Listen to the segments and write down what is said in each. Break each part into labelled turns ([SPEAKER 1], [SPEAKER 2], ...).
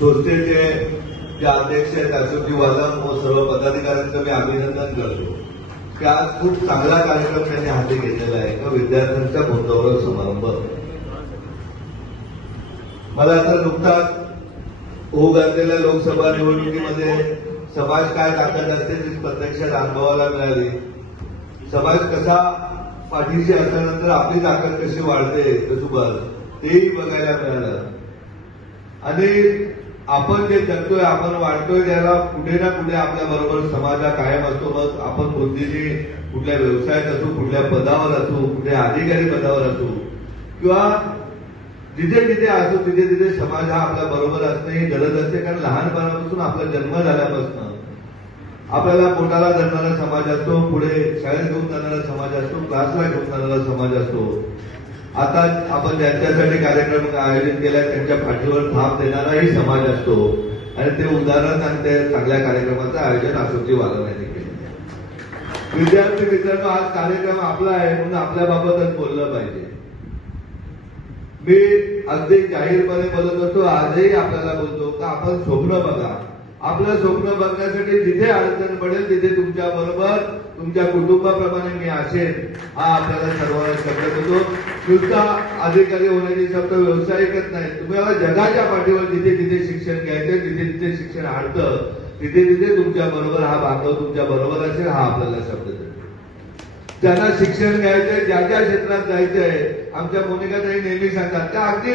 [SPEAKER 1] संस्थेचे जे अध्यक्ष आहेत अशोकजी वालम व सर्व पदाधिकाऱ्यांचं मी अभिनंदन करतो. की आज खूप चांगला कार्यक्रम त्यांनी हाती घेतलेला आहे. का विद्यार्थ्यांचा गुंतवणूक समारंभ. मला तर नुकताच होऊ घातलेल्या लोकसभा निवडणुकीमध्ये समाज काय ताकद असते ती प्रत्यक्षात अनुभवाला मिळाली. समाज कसा पाठीशी असल्यानंतर आपली ताकद कशी वाढते कसोबत तेही बघायला मिळालं. आणि आपण जे जगतोय आपण वाटतोय त्याला कुठे ना कुठे आपल्या बरोबर समाजा कायम असतो. मग आपण बुद्धीने कुठल्या व्यवसायात असू कुठल्या पदावर असू कुठल्या अधिकारी पदावर असू किंवा जिथे जिथे असो तिथे तिथे समाज हा आपल्या बरोबर असणे ही गरज असते. कारण लहानपणापासून आपला जन्म झाल्यापासून आपल्याला पोटाला धरणारा समाज असतो पुढे शाळेत घेऊन जाणारा समाज असतो क्लासला घेऊन जाणारा समाज असतो. आता आपण ज्यांच्यासाठी कार्यक्रम आयोजित केला त्यांच्या पाठीवर थाप देणाराही समाज असतो. आणि ते उदाहरण आणि ते चांगल्या कार्यक्रमाचं आयोजन अशोकजी वालन केलं विद्यार्थी मित्रांनो आज कार्यक्रम आपला आहे म्हणून आपल्या बाबतच बोललं पाहिजे. मी अगदी जाहीरपणे बोलत असतो आजही आपल्याला बोलतो का आपण स्वप्न बघा. आपलं स्वप्न बघण्यासाठी जिथे अडचण पडेल तिथे तुमच्या बरोबर तुमच्या कुटुंबाप्रमाणे मी असेल हा आपल्याला सर्वांना शब्द देतो. नुसता अधिकारी होण्याची शब्द व्यावसायिकच नाही. तुम्हाला जगाच्या पाठीवर जिथे तिथे शिक्षण घ्यायचं तिथे तिथे शिक्षण हाडतं तिथे तिथे तुमच्या बरोबर हा बांधव तुमच्या बरोबर असेल हा आपल्याला शब्द देतो. ज्यांना शिक्षण घ्यायचंय ज्या ज्या क्षेत्रात जायचंय आमच्या भूमिका नेहमी सांगतात त्या अगदी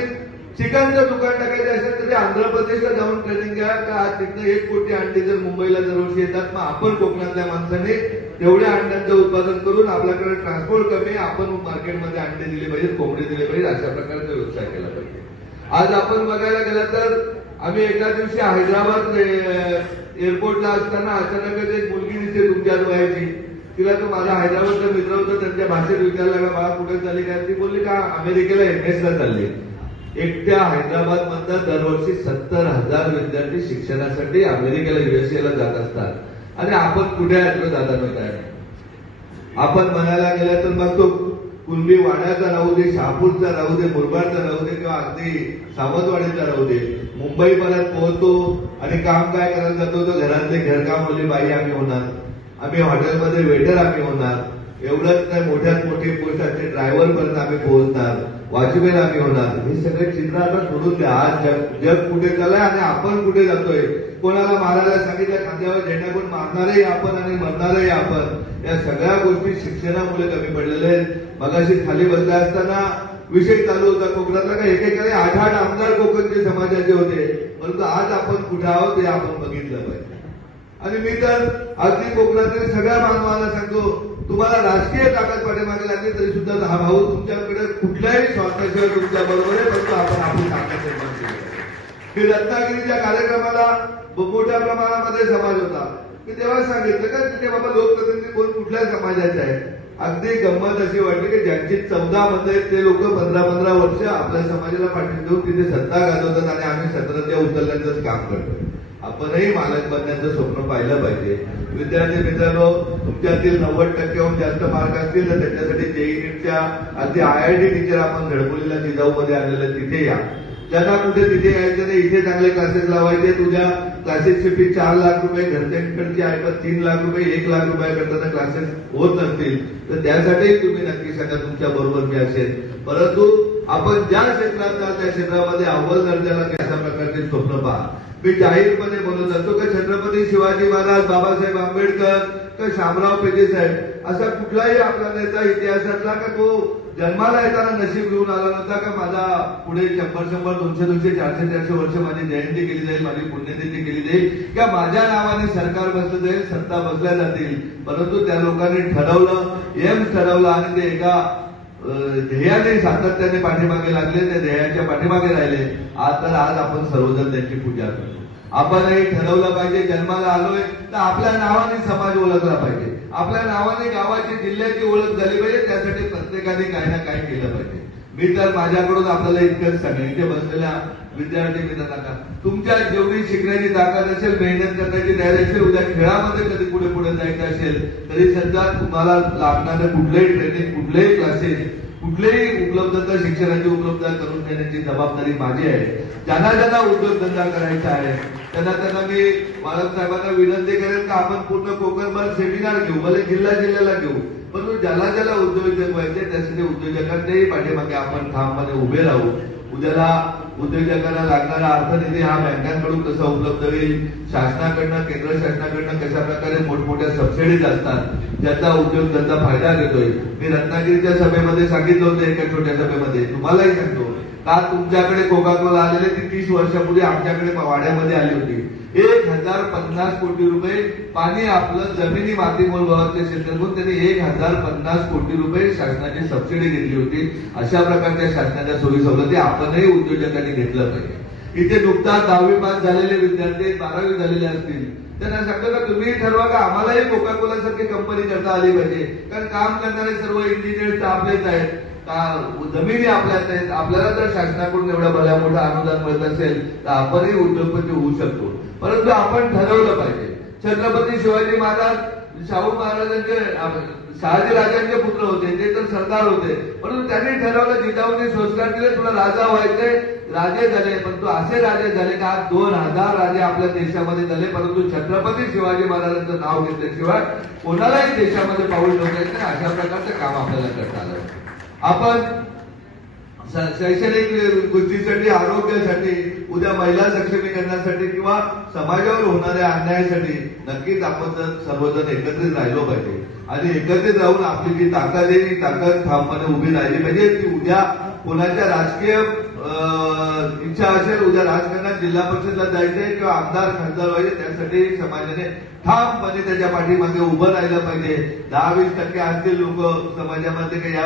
[SPEAKER 1] चिकनचं दुकान टाकायचं असेल तर ते आंध्र प्रदेशला जाऊन ट्रेनिंग घ्या. का तिथनं एक कोटी अंडी जर मुंबईला दरवर्षी येतात मग आपण कोकणातल्या माणसाने तेवढ्या अंड्यांचं उत्पादन करून आपल्याकडे ट्रान्सपोर्ट कमी आपण मार्केटमध्ये अंडे दिले पाहिजेत कोंबडी दिले पाहिजे अशा प्रकारचा व्यवसाय केला पाहिजे. आज आपण बघायला गेलं तर आम्ही एका दिवशी हैदराबाद एअरपोर्टला असताना अचानकच एक मुलगी दिसते तुमच्या व्हायची तिला तो माझा हैदराबादचा मित्र होता त्यांच्या भाषेत विचारला का बाळा कुठे चालली? का ती बोलली का अमेरिकेला एमएस एसला चालली. एकट्या हैदराबाद मधला दरवर्षी सत्तर हजार विद्यार्थी शिक्षणासाठी अमेरिकेला युएसए ला जात असतात. आणि आपण कुठे आहे जाता नव्हता आपण म्हणायला गेलं तर मग तो कुणबी वाड्याचा राहू दे शहापूरचा राहू दे मुरबाडचा राहू दे किंवा अगदी सावंतवाडीचा राहू दे मुंबई परत पोहोचतो आणि काम काय करायला जातो? तर घरातले घरकाम मुली बाई आम्ही होणार. आम्ही हॉटेलमध्ये वेटर आम्ही होणार. एवढंच नाही मोठ्यात मोठी पोस्ट ड्रायव्हर पर्यंत आम्ही पोहोचणार वॉचमॅन आम्ही होणार. हे सगळे चित्र आता सोडून द्या. आज जग जग कुठे चाललंय आणि आपण कुठे जातोय? कोणाला मारायला सांगितलं खांद्यावर झेंडा कोण मारणारही आपण आणि मरणारही आपण. या सगळ्या गोष्टी शिक्षणामुळे कमी पडलेल्या आहेत. मगाशी खाली बसल्या असताना विषय चालू होता कोकणातला का एकेकाने आठ आठ आमदार कोकणचे समाजाचे होते. परंतु आज आपण कुठे आहोत हे आपण बघितलं पाहिजे. आणि मी तर अगदी कोकणातील सगळ्या मानवाला सांगतो तुम्हाला राजकीय ताकद पाठीमागे लागली तरी सुद्धा हा भाऊ तुमच्याकडे कुठल्याही स्वार्थाशिवाय तुमच्या बरोबर आहे परंतु आपण आपली ताकद निर्माण केली मी रत्नागिरीच्या कार्यक्रमाला मोठ्या प्रमाणामध्ये समाज होता. मी तेव्हा सांगितलं का तिथे बाबा लोकप्रतिनिधी कोण कुठल्या समाजाचे आहे अगदी गंमत अशी वाटली की ज्यांची चौदा आहेत ते लोक पंधरा पंधरा वर्ष आपल्या समाजाला पाठवून देऊन तिथे सत्ता गाजवतात आणि आम्ही सतरंजा उचलण्याचंच काम करतो आपणही मालक बनण्याचं स्वप्न पाहिलं पाहिजे. विद्यार्थी मित्रांनो तुमच्यातील नव्वद टक्क्याहून जास्त मार्क असतील तर त्याच्यासाठी जेई नीटच्या अगदी आय आय टी टीचर आपण घडबोलीला जिजाऊमध्ये आणलेलं तिथे या. ज्यांना कुठे तिथे यायचं नाही इथे चांगले क्लासेस लावायचे तुझ्या क्लासेसची फी चार लाख रुपये घरच्यांकडची आहे पण तीन लाख रुपये एक लाख रुपयाकरता क्लासेस होत नसतील. तर त्यासाठी तुम्ही नक्की सांगा तुमच्या बरोबर मी असेल. परंतु आपण ज्या क्षेत्रात त्या क्षेत्रामध्ये अव्वल दर्जाला अशा प्रकारचे स्वप्न पहा मी जाहीरपणे बोलत असतो का छत्रपती शिवाजी महाराज बाबासाहेब आंबेडकर का शामराव पेटे साहेब? असा कुठलाही आपला नेता इतिहासातला का तो जन्माला येताना नशीब घेऊन आला नव्हता का माझा पुढे शंभर शंभर दोनशे दोनशे चारशे चारशे वर्ष माझी जयंती केली जाईल माझी पुण्यतिथी केली जाईल? का माझ्या नावाने सरकार बसलं जाईल सत्ता बसल्या जातील? परंतु त्या लोकांनी ठरवलं एम्स ठरवलं आणि ते एका ध्येयाने सातत्याने पाठीमागे लागले त्या ध्येयाच्या पाठीमागे राहिले. आज तर आज आपण सर्वजण त्यांची पूजा करतो. आपणही ठरवलं पाहिजे जन्माला आलोय तर आपल्या नावाने समाज ओळखला पाहिजे. आपल्या नावाने गावाची जिल्ह्याची ओळख झाली पाहिजे त्यासाठी प्रत्येकाने काही ना काही केलं पाहिजे. मी तर माझ्याकडून आपल्याला इतकंच सांगेन. इथे बसलेल्या विद्यार्थी मित्रांना तुमच्या जेवढी शिकण्याची ताकद असेल मेहनत करण्याची तयारी असेल उद्या खेळामध्ये कधी पुढे पुढे जायचं असेल तरी सध्या तुम्हाला लागणारं कुठलेही ट्रेनिंग कुठलेही क्लासेस कुठलेही उपलब्धता शिक्षणाची उपलब्धता करून देण्याची जबाबदारी माझी आहे. ज्यांना ज्यांना उद्योगधंदा करायचा आहे त्यांना त्यांना मी बाळासाहेबांना विनंती करेन का आपण पूर्ण कोकणभर सेमिनार घेऊ भले जिल्हा जिल्ह्याला घेऊ परंतु ज्याला ज्याला उद्योजक व्हायचे त्यासाठी उद्योजकांच्याही पाठीमागे आपण ठामपणे उभे राहू. उद्याला उद्योजकांना लागणारा अर्थनिधी हा बँकांकडून कसा उपलब्ध होईल शासनाकडनं केंद्र शासनाकडनं कशा प्रकारे मोठमोठ्या सबसिडीज असतात ज्याचा उद्योग त्यांचा फायदा घेतोय? मी रत्नागिरीच्या सभेमध्ये सांगितलं होतं एका छोट्या सभेमध्ये. तुम्हालाही सांगतो. का तुमच्याकडे कोका कोला आलेले ती तीस वर्षापूर्वी आमच्याकडे वाड्यामध्ये आली होती? एक हजार पन्नास कोटी रुपये पाणी आपलं जमिनी माती भावाचे क्षेत्रातून त्यांनी एक हजार पन्नास कोटी रुपये शासनाची सबसिडी घेतली होती. अशा प्रकारच्या शासनाच्या सोयी सवलती आपणही उद्योजकांनी घेतलं पाहिजे. इथे नुकताच दहावी पास झालेले विद्यार्थी बारावी झालेले असतील. त्यांना सांगतो का तुम्ही ठरवा का आम्हालाही कोका कोला सारखी कंपनी करता आली पाहिजे. कारण काम करणारे सर्व इंजिनियर्स आपलेच आहेत. का जमिनी आपल्याच आहेत आपल्याला जर शासनाकडून एवढं भल्या मोठं अनुदान मिळत असेल तर आपणही उद्योगपती होऊ शकतो. परंतु आपण ठरवलं पाहिजे. छत्रपती शिवाजी महाराज शाहू महाराजांचे शहाजी राजांचे पुत्र होते ते तर सरदार होते. परंतु त्यांनी ठरवलं जिजाऊने संस्कार दिले तुला राजा व्हायचे राजे झाले. परंतु असे राजे झाले का आज दोन हजार राजे आपल्या देशामध्ये झाले. परंतु छत्रपती शिवाजी महाराजांचं नाव घेतल्याशिवाय कोणालाही देशामध्ये पाऊल ठेवता नाही. अशा प्रकारचं काम आपल्याला करता आलं. आपण शैक्षणिक गोष्टीसाठी आरोग्यासाठी उद्या महिला सक्षमीकरणासाठी किंवा समाजावर होणाऱ्या अन्यायासाठी नक्कीच आपण जर सर्वजण एकत्रित राहिलो पाहिजे. आणि एकत्रित राहून आपली जी ताकद आहे ती ताकद ठामपणे उभी राहिली पाहिजे. ती उद्या कोणाच्या राजकीय इच्छा असेल उद्या राजकारणात जिल्हा परिषदला जायचंय किंवा आमदार खासदार व्हायचे त्यासाठी समाजाने ठामपणे म्हणजे त्याच्या पाठीमागे उभं राहिलं पाहिजे. दहा वीस टक्के असतील लोक समाजामध्ये काही या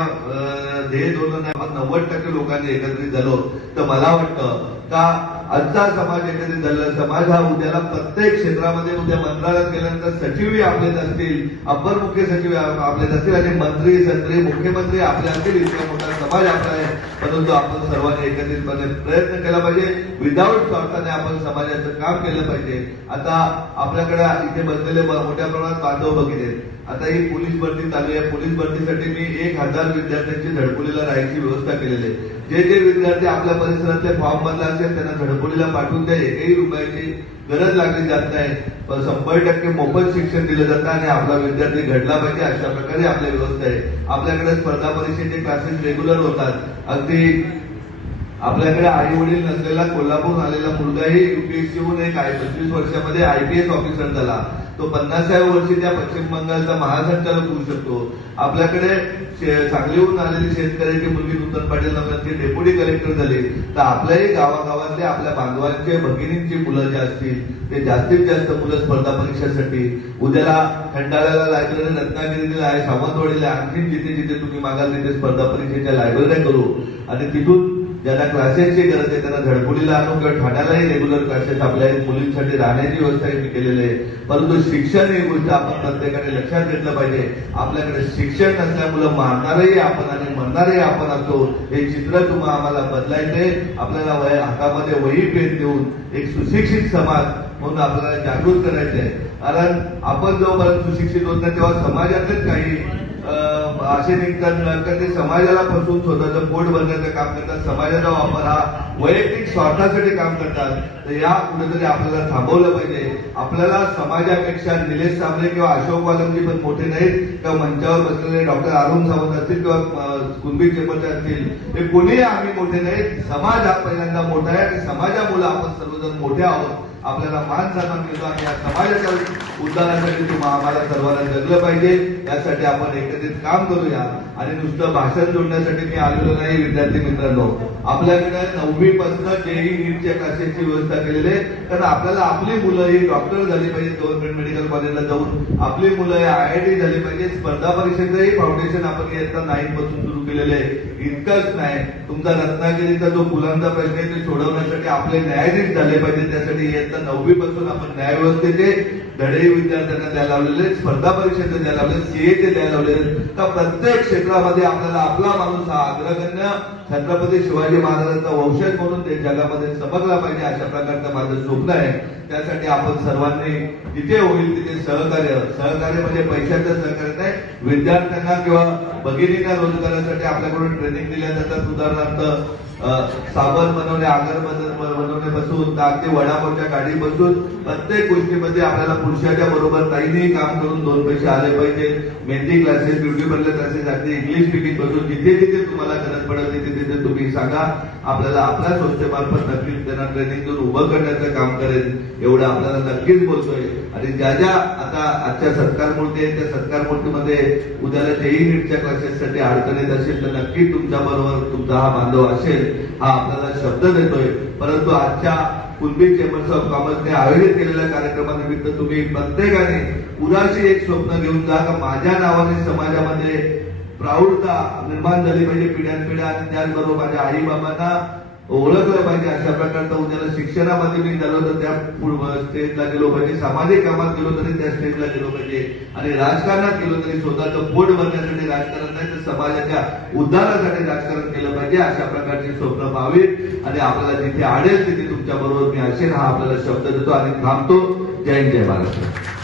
[SPEAKER 1] ध्येय धोरण नाही. नव्वद टक्के लोकांनी एकत्रित झालो. तर मला वाटतं का आजचा समाज एकत्रित झाला समाज हा उद्याला प्रत्येक क्षेत्रामध्ये उद्या मंत्रालयात गेल्यानंतर सचिवही आपलेच असतील अपर मुख्य सचिव आपलेच असतील आणि मंत्री संत्री मुख्यमंत्री आपले असतील इतका मोठा समाज आपला आहे. परंतु आपण सर्वांनी एकत्रितपणे प्रयत्न केला पाहिजे. विदाऊट स्वार्थाने आपण समाजाचं काम केलं पाहिजे. आता आपल्याकडे इथे बसलेले मोठ्या प्रमाणात बांधव बघितले. आता ही पोलीस भरती चालू आहे. पोलीस भरतीसाठी मी एक हजार विद्यार्थ्यांची धडकोलीला राहायची व्यवस्था केलेली आहे. जे जे विद्यार्थी आपल्या परिसरातले फॉर्म भरला असेल त्यांना धडकोलीला पाठवून द्या. एकही रुपयाची गरज लागली जात नाही. पण शंभर टक्के मोफत शिक्षण दिलं जातं आणि आपला विद्यार्थी घडला पाहिजे अशा प्रकारे आपली व्यवस्था आहे. आपल्याकडे स्पर्धा परीक्षेचे क्लासेस रेग्युलर होतात. अगदी आपल्याकडे आई वडील नसलेला कोल्हापूर आलेला मुलगाही युपीएससी होऊन एक पंचवीस वर्षामध्ये आयपीएस ऑफिसर झाला. तो पन्नासाव्या वर्षी त्या पश्चिम बंगालचा महासंचालक होऊ शकतो. आपल्याकडे सांगलीहून आलेली शेतकऱ्याची मुलगी नूतन पाटील नगर डेप्युटी कलेक्टर झाली. तर आपल्याही गावागावातले आपल्या बांधवांचे भगिनींची मुलं जे असतील ते जास्तीत जास्त मुलं स्पर्धा परीक्षेसाठी उद्याला खंडाळ्याला लायब्ररी रत्नागिरीला आहे सावंतवाडीला आणखी जिथे जिथे तुम्ही मागाल तिथे स्पर्धा परीक्षेच्या लायब्ररी करू. आणि तिथून ज्यांना क्लासेसची गरज आहे त्यांना धडपुलीला आणून किंवा ठाण्यालाही रेग्युलर क्लासेस आपल्या मुलींसाठी राहण्याची व्यवस्था मी केलेली आहे. परंतु शिक्षण ही गोष्ट आपण प्रत्येकाने लक्षात घेतलं पाहिजे. आपल्याकडे शिक्षण नसल्यामुळं मारणारही आपण आणि मरणारही आपण असतो. हे चित्र तुम्हाला आम्हाला बदलायचंय. आपल्याला वय हातामध्ये वही पेन देऊन एक सुशिक्षित समाज म्हणून आपल्याला जागृत करायचंय. कारण आपण जोपर्यंत सुशिक्षित होत नाही तेव्हा समाजातच काही असे निघतात तर ते समाजाला फसवून स्वतःचं पोट भरण्याचं काम करतात. समाजाचा वापर हा वैयक्तिक स्वार्थासाठी काम करतात. तर या कुठेतरी आपल्याला थांबवलं पाहिजे. आपल्याला समाजापेक्षा निलेश सामने किंवा अशोक वालमजी पण मोठे नाहीत किंवा मंचावर बसलेले डॉक्टर अरुण सावंत असतील किंवा कुंभी चेंबरचे असतील. हे कोणीही आम्ही मोठे नाहीत. समाज हा पहिल्यांदा मोठा आहे आणि समाजामुळे आपण सर्वजण मोठे आहोत. आपल्याला मान सन्मान मिळतो आणि या समाजाच्या उद्धारासाठी तुम्हाला आम्हाला सर्वांना जगलं पाहिजे. यासाठी आपण एकत्रित काम करूया. आणि नुसतं भाषण जोडण्यासाठी मी आलेलो नाही विद्यार्थी मित्रांनो. आपल्याकडे नववी पासून जेई नीटच्या क्लासेसची व्यवस्था केलेली आहे. कारण आपल्याला आपली मुलं ही डॉक्टर झाली पाहिजे गव्हर्नमेंट मेडिकल कॉलेजला जाऊन. आपली मुलं आय आय टी झाली पाहिजे. स्पर्धा परीक्षेचंही फाउंडेशन आपण इयत्ता नाईन पासून सुरू केलेलं आहे. इतकंच नाही. तुमचा रत्नागिरीचा जो मुलांचा प्रश्न आहे ते सोडवण्यासाठी आपले न्यायाधीश झाले पाहिजे. त्यासाठी इयत्ता नववी पासून आपण न्याय व्यवस्थेचे धडे विद्यार्थ्यांना द्यायला लावलेले स्पर्धा परीक्षेचे द्यायला लावले सीएचे द्यायला लावलेले तर प्रत्येक क्षेत्रामध्ये आपल्याला आपला माणूस हा अग्रगण्य छत्रपती शिवाजी महाराजांचा वंशज म्हणून ते जगामध्ये चमकला पाहिजे अशा प्रकारचं माझं स्वप्न आहे. त्यासाठी आपण सर्वांनी जिथे होईल तिथे सहकार्य सहकार्य म्हणजे पैशाचं सहकार्य नाही विद्यार्थ्यांना किंवा भगिनींना रोजगारासाठी आपल्याकडून ट्रेनिंग दिल्या जातात. उदाहरणार्थ अ, साबण बनवणे आगर बनवण्यापासून तर ते वडापावच्या गाडी बसून प्रत्येक गोष्टीमध्ये आपल्याला पुरुषाच्या बरोबर ताईनेही काम करून दोन पैसे आले पाहिजे. Mehndi classes beauty parlour classes अगदी इंग्लिश स्पीकिंग बसून जिथे जिथे तुम्हाला गरज पडेल तिथे तिथे तुम्ही सांगा. आपल्याला आपल्या संस्थेमार्फत नक्कीच त्यांना ट्रेनिंग देऊन उभं करण्याचं काम करेल. एवढं आपल्याला नक्कीच बोलतोय. आणि ज्या ज्या आता आजच्या सत्कार मूर्ती आहेत त्या सत्कार मूर्तीमध्ये उद्याला जेई नीटच्या क्लासेससाठी अडचणीत असेल तर नक्कीच तुमच्या बरोबर तुमचा हा बांधव असेल. हा आपल्याला शब्द देतोय. परंतु आजच्या कुलबी चेंबर्स ऑफ कॉमर्सने आयोजित केलेल्या कार्यक्रमानिमित्त तुम्ही प्रत्येकाने कुणाशी एक स्वप्न घेऊन जा का माझ्या नावाने समाजामध्ये प्राऊडता निर्माण झाली पाहिजे पिढ्यानपिढ्या आणि त्याचबरोबर माझ्या आई बाबांना ओळखलं पाहिजे अशा प्रकारचा उद्या शिक्षणामध्ये मी झालो तर त्या स्टेजला गेलो पाहिजे सामाजिक कामात गेलो तरी त्या स्टेजला गेलो पाहिजे आणि राजकारणात गेलो तरी स्वतःचं पोट भरण्यासाठी राजकारण नाही तर समाजाच्या उद्धारासाठी राजकारण केलं पाहिजे अशा प्रकारची स्वप्न पाहावीत. आणि आपल्याला जिथे आडेल तिथे तुमच्या बरोबर मी असेल हा आपल्याला शब्द देतो आणि थांबतो. जय जय महाराष्ट्र